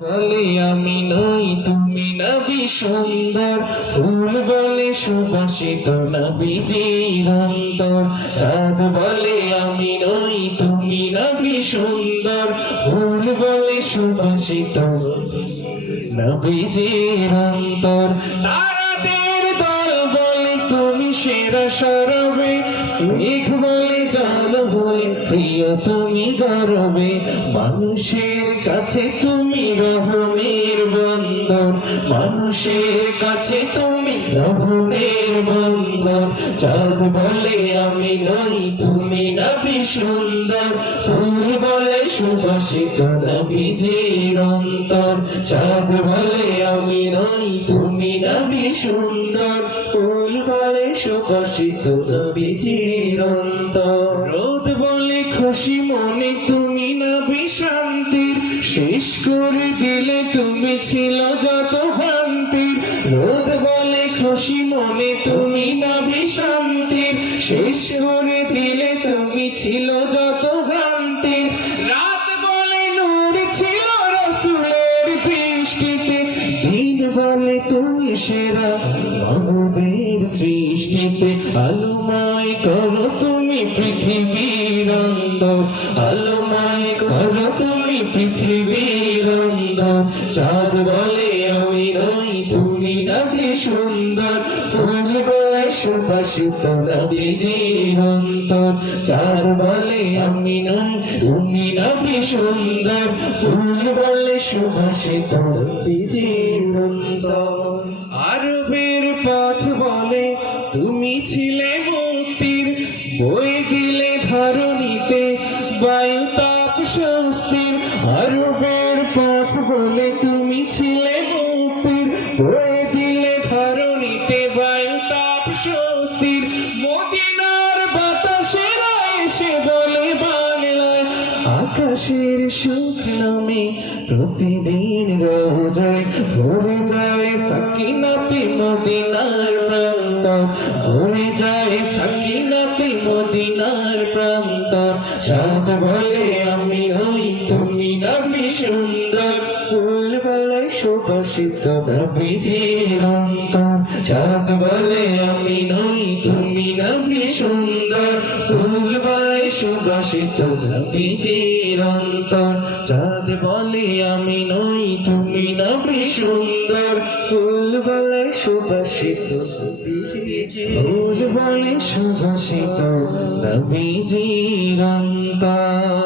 বলে আমি নই তুমি নবী সুন্দর, ফুল বলে সুবাসিত নবীজির অন্তর। চাঁদ বলে আমি নই তুমি নবী সুন্দর, ফুল বলে সুবাসিত নবীজির অন্তর। তারাদের দল বলে তুমি সেরা সরবে, মেঘ বলে জল হয়ে প্রিয় তুমি গর্বে। মানুষের কাছে তুমি রহমের বন্দর, মানুষের কাছে তুমি রহমের বন্দর। চাঁদ বলে আমি নই তুমি নবী সুন্দর, ফুল বলে সুবাসিত নবীজির অন্তর। চাঁদ বলে আমি নই তুমি নবী সুন্দর, ফুল বলে সুবাসিত নবীজির অন্তর। রোদ বলে খুশি মনে তুমি নবী শান্তির, শেষ করে দিলে তুমি ছিল যত ভ্রান্তির। রোদ বলে খুশি মনে তুমি নবী শান্তির, শেষ করে দিলে তুমি ছিল যত ভ্রান্তির। রাত বলে নূর ছিল রাসূলের দৃষ্টিতে, দিন বলে তুমি সেরা মাহবুবের সৃষ্টিতে। আলোময় করো তুমি পৃথিবীর অন্তর, আলোময় করো তুমি পৃথিবীর অন্তর। চাঁদ বলে আমি নই তুমি নবী সুন্দর, ফুল বলে সুবাসিত নবীজির অন্তর। চাঁদ বলে আমি নই তুমি নবী সুন্দর, ফুল বলে সুবাসিত নবীজির অন্তর। আরবের পথ বলে তুমি ছিলে মুক্তির, বই দিলে ধরণীতে বায়ু তাপ স্বস্তির। আরবের পথ বলে তুমি ছিলে মুক্তির, বই দিলে ধরণীতে বায়ু তাপ স্বস্তির। মদিনার বাতাসেরা এসে বলে বাংলায়, আকাশের সুখ নামে প্রতিদিন রোজায় ভরে যায় সাকিনাতে মদিনার প্রান্ত, ভরে যায় সাকিনাতে মদিনার প্রান্ত। চাঁদ বলে আমি নই তুমি নবী সুন্দর, ফুল বলে সুবাসিত নবীজির অন্তর। চাঁদ বলে আমি নই তুমি নবী সুন্দর, ফুল বলে সুবাসিত নবীজির অন্তর। চাঁদ বলে আমি নই তুমি নবী সুন্দর, ফুল বলে সুবাসিত নবীজির, ফুল বলে সুবাসিত নবীজির অন্তর।